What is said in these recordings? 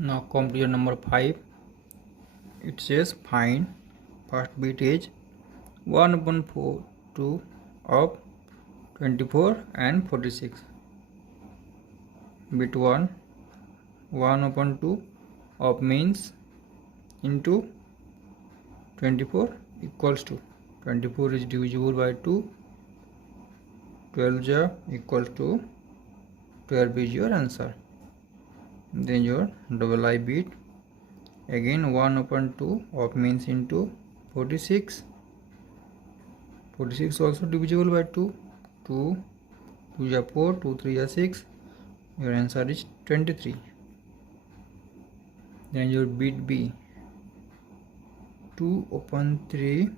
Now come to your number 5. It says find first bit is 1 upon 4 2 of 24 and 46. Bit 1 1 upon 2 of means into 24 equals to 24 is divisible by 2, 12 ja equals to 12 is your answer. Then your double I bit again 1 upon 2 of means into 46. 46 also divisible by 2, 2 2 ja 4, 2 3 ja 6. Your answer is 23. Then your bit B 2 upon 3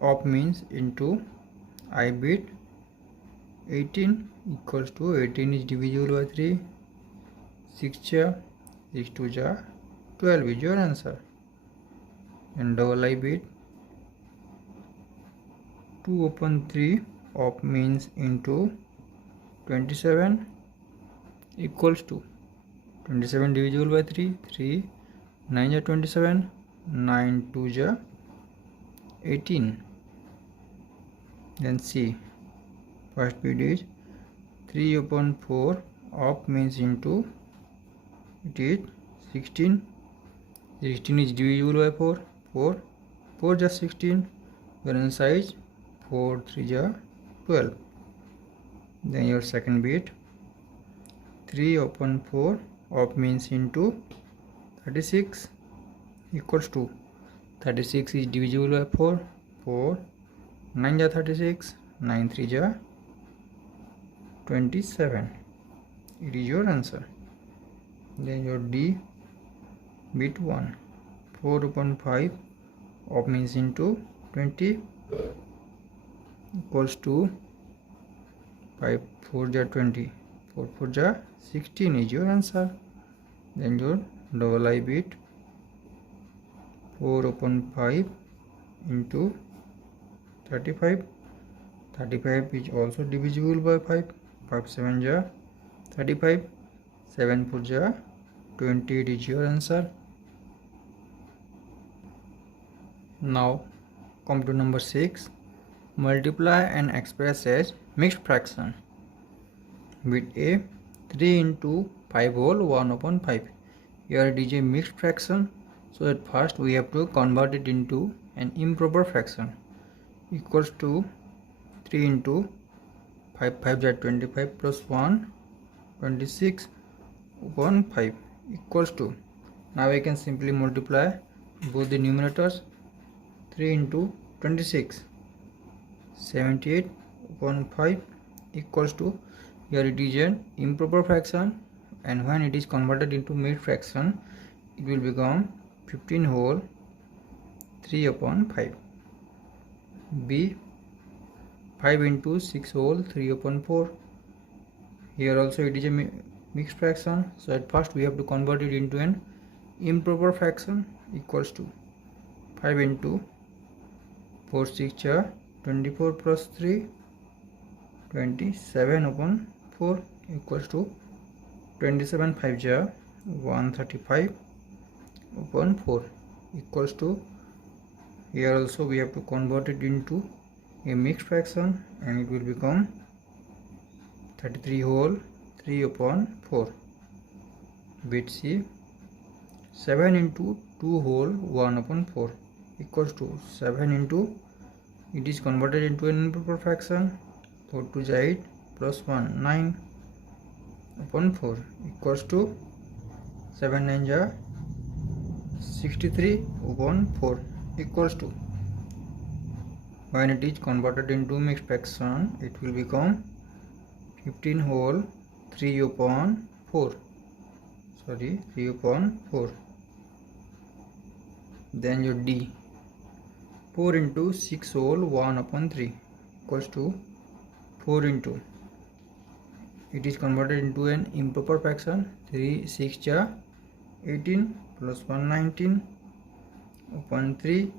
of means into I bit 18 equals to 18 is divisible by 3, 6 ja 6 2 ja 12 is your answer. And double I bit 2 upon 3 of means into 27 equals to 27 divisible by 3, 3 9 ja 27, 9 2 ja 18. Then C first bit is 3 upon 4 of means into it is 16. 16 is divisible by 4, 4 4 ja 16. Your answer is 4 3 ja 12. Then your second bit 3 upon 4 of means into 36 equals to 36 is divisible by 4, 4 9 ja 36, 9 3 ja 27. It is your answer. Then your D bit 1 4 upon 5 of means into 20 equals to 5 4 ja 20, 4 4 ja 16 is your answer. Then your double I bit 4 upon 5 into 35. 35 is also divisible by 5, 5 7 ja 35, 7 4 ja 20 is your answer. Now come to number 6. Multiply and express as mixed fraction. Bit A 3 into 5 whole 1 upon 5. Here it is a mixed fraction, so at first we have to convert it into an improper fraction. Equals to 3 into 5 5 ja 25 plus 1 26 upon 5 equals to, now I can simply multiply both the numerators. 3 into 26 78 upon 5 equals to, here it is an improper fraction, and when it is converted into mixed fraction it will become 15 whole 3 upon 5. B 5 into 6 whole 3 upon 4. Here also it is a mixed fraction, so at first we have to convert it into an improper fraction. Equals to 5 into 4 6 ja 24 plus 3 27 upon 4 equals to 27 5 ja 135 upon 4 equals to, here also we have to convert it into a mixed fraction and it will become 33 whole 3 upon 4. Bit C 7 into 2 whole 1 upon 4 equals to 7 into, it is converted into an improper fraction, 4 2 is 8 plus 1 9 upon 4 equals to 7 9 ja 63 upon 4 equals to, when it is converted into mixed fraction it will become 15 whole 3 upon 4, 3 upon 4. Then your D 4 into 6 whole 1 upon 3 equals to 4 into, it is converted into an improper fraction, 3 6 ja 18 plus 1 19 upon 3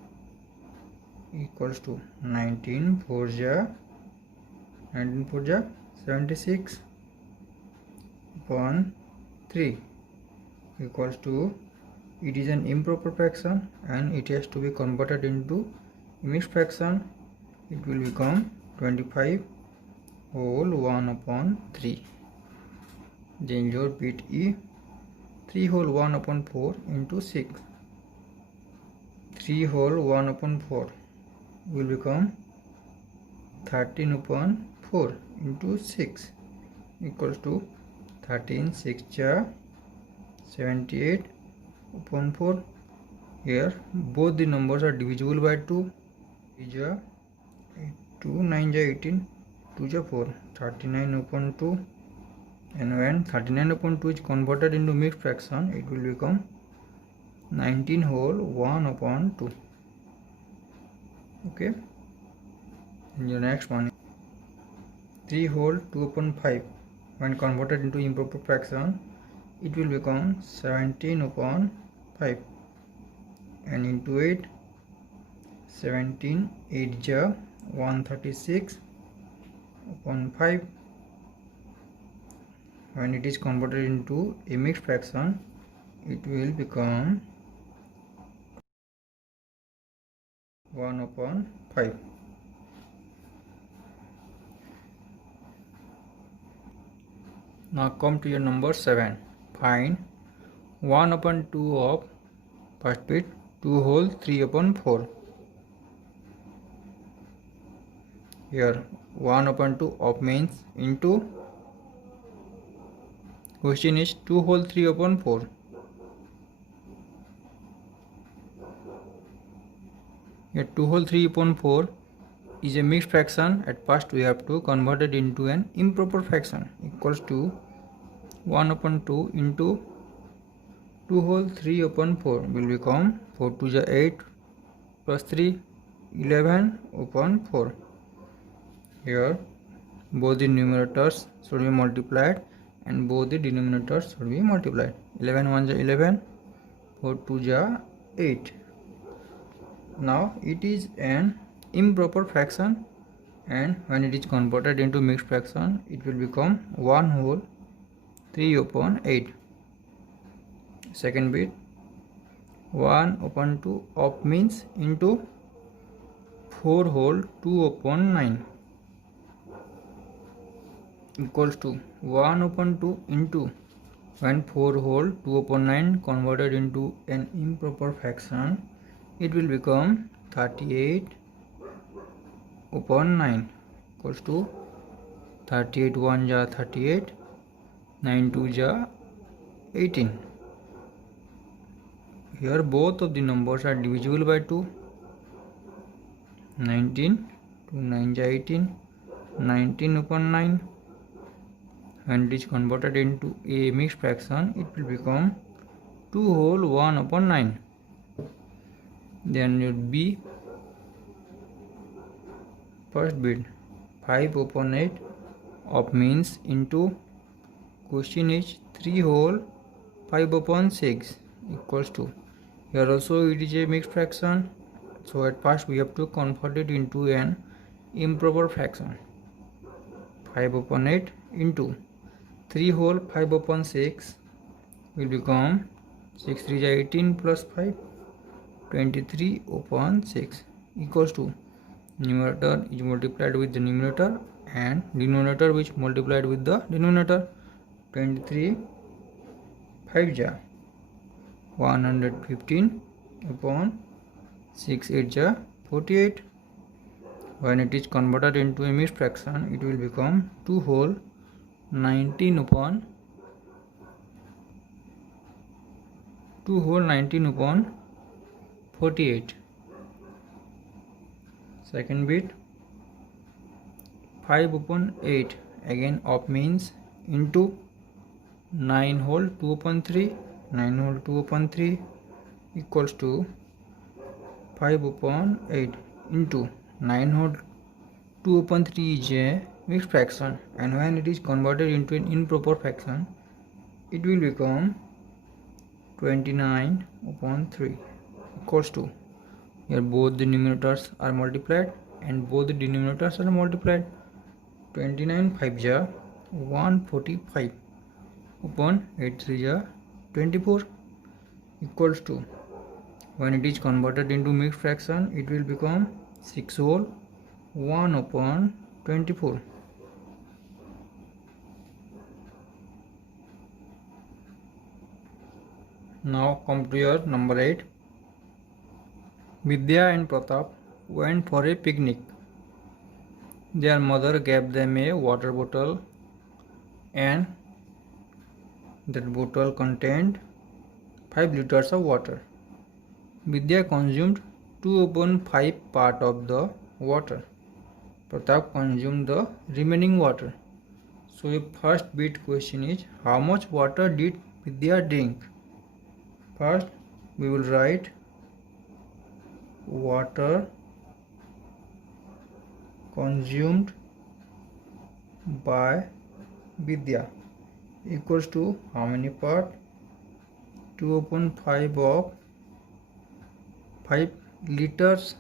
equals to 19 4 ja 19 4 ja 76 upon 3 equals to, it is an improper fraction and it has to be converted into mixed fraction. It will become 25 whole 1 upon 3. Then your bit E, 3 whole 1 upon 4 into 6. 3 whole 1 upon 4 will become 13 upon 4 into 6 equals to 13 6 ja 78 upon 4. Here both the numbers are divisible by 2. 3 ja 2, 9 ja 18, 2 ja 4, 39 upon 2. And when 39 upon 2 is converted into mixed fraction, it will become 19 whole 1 upon 2. Okay. And your next one, 3 whole 2 upon 5. When converted into improper fraction, it will become 17 upon 5. And into 8, 17 8 ja 136 upon 5. When it is converted into a mixed fraction, it will become 1 upon 5. Now come to your number 7. Find 1 upon 2 of first bit 2 whole 3 upon 4. Here 1 upon 2 of means into, question is 2 whole 3 upon 4. Here 2 whole 3 upon 4 is a mixed fraction. At first we have to convert it into an improper fraction, equals to 1 upon 2 into 2 whole 3 upon 4 will become 4 2 ja 8 plus 3 11 upon 4. Here both the numerators should be multiplied and both the denominators should be multiplied. 11 1 ja 11, 4 2 ja 8. Now it is an improper fraction, and when it is converted into mixed fraction, it will become 1 whole 3 upon 8. Second bit, 1 upon 2 of means into 4 whole 2 upon 9 equals to 1 upon 2 into, when 4 whole 2 upon 9 converted into an improper fraction, it will become 38 upon 9 equals to 38 1 ja 38, 9 2 ja 18. Here both of the numbers are divisible by 2. 19, 2 9 ja 18, 19 upon 9. When it is converted into a mixed fraction, it will become 2 whole 1 upon 9. Then your B, first bit 5 upon 8 of means into, question is 3 whole 5 upon 6 equals to, here also it is a mixed fraction, so at first we have to convert it into an improper fraction. 5 upon 8 into 3 whole 5 upon 6 will become 6 3 ja 18 plus 5, 23 upon 6 equals to, numerator is multiplied with the numerator and denominator which multiplied with the denominator. 23 5 ja 115 upon 6 8 ja 48. When it is converted into a mixed fraction, it will become 2 whole 19 upon 48. Second bit 5 upon 8 again of means into 9 whole 2 upon 3, 9 whole 2 upon 3 equals to 5 upon 8 into 9 whole 2 upon 3 is a mixed fraction, and when it is converted into an improper fraction, it will become 29 upon 3 equals to, here both the numerators are multiplied and both the denominators are multiplied. 29 5 ja 145 upon 8 3 are 24 equals to, when it is converted into mixed fraction, it will become 6 whole 1 upon 24. Now come to your number 8. Vidya and Pratap went for a picnic. Their mother gave them a water bottle, and that bottle contained 5 liters of water. Vidya consumed 2 upon 5 part of the water. Pratap consumed the remaining water. So your first bit question is, how much water did Vidya drink? First we will write water consumed by Vidya equals to how many part? 2 upon 5 of 5 liters.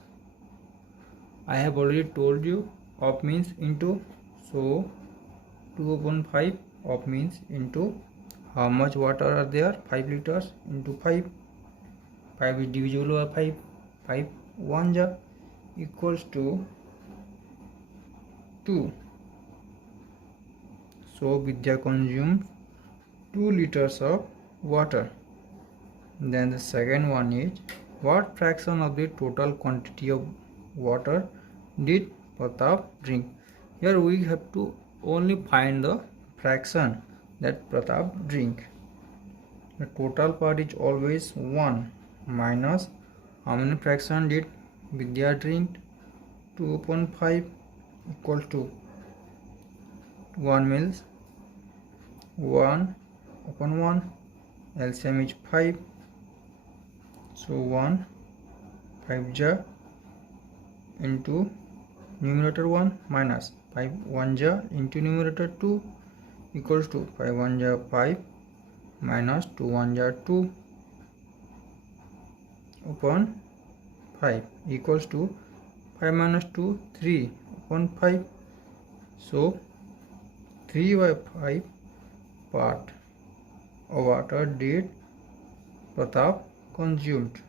I have already told you of means into, so 2 upon 5 of means into how much water are there, 5 liters into 5. 5 is divisible by 5. 5 1 ja equals to 2. So Vidya consumed 2 liters of water. Then the second one is, what fraction of the total quantity of water did Pratap drink? Here we have to only find the fraction that Pratap drink. The total part is always 1 minus how many fraction did Vidya drink? 2 upon 5 equal to 1 means 1 upon 1, LCM is 5. So 1 5 ja into numerator 1 minus 5 1 ja into numerator 2 equals to 5 1 ja 5 minus 2 1 ja 2 upon 5 equals to 5 minus 2 3 upon 5. So 3 by 5 part of water did Pratap consumed.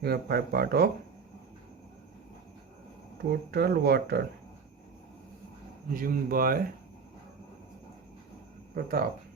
Here 5 part of total water consumed by Pratap.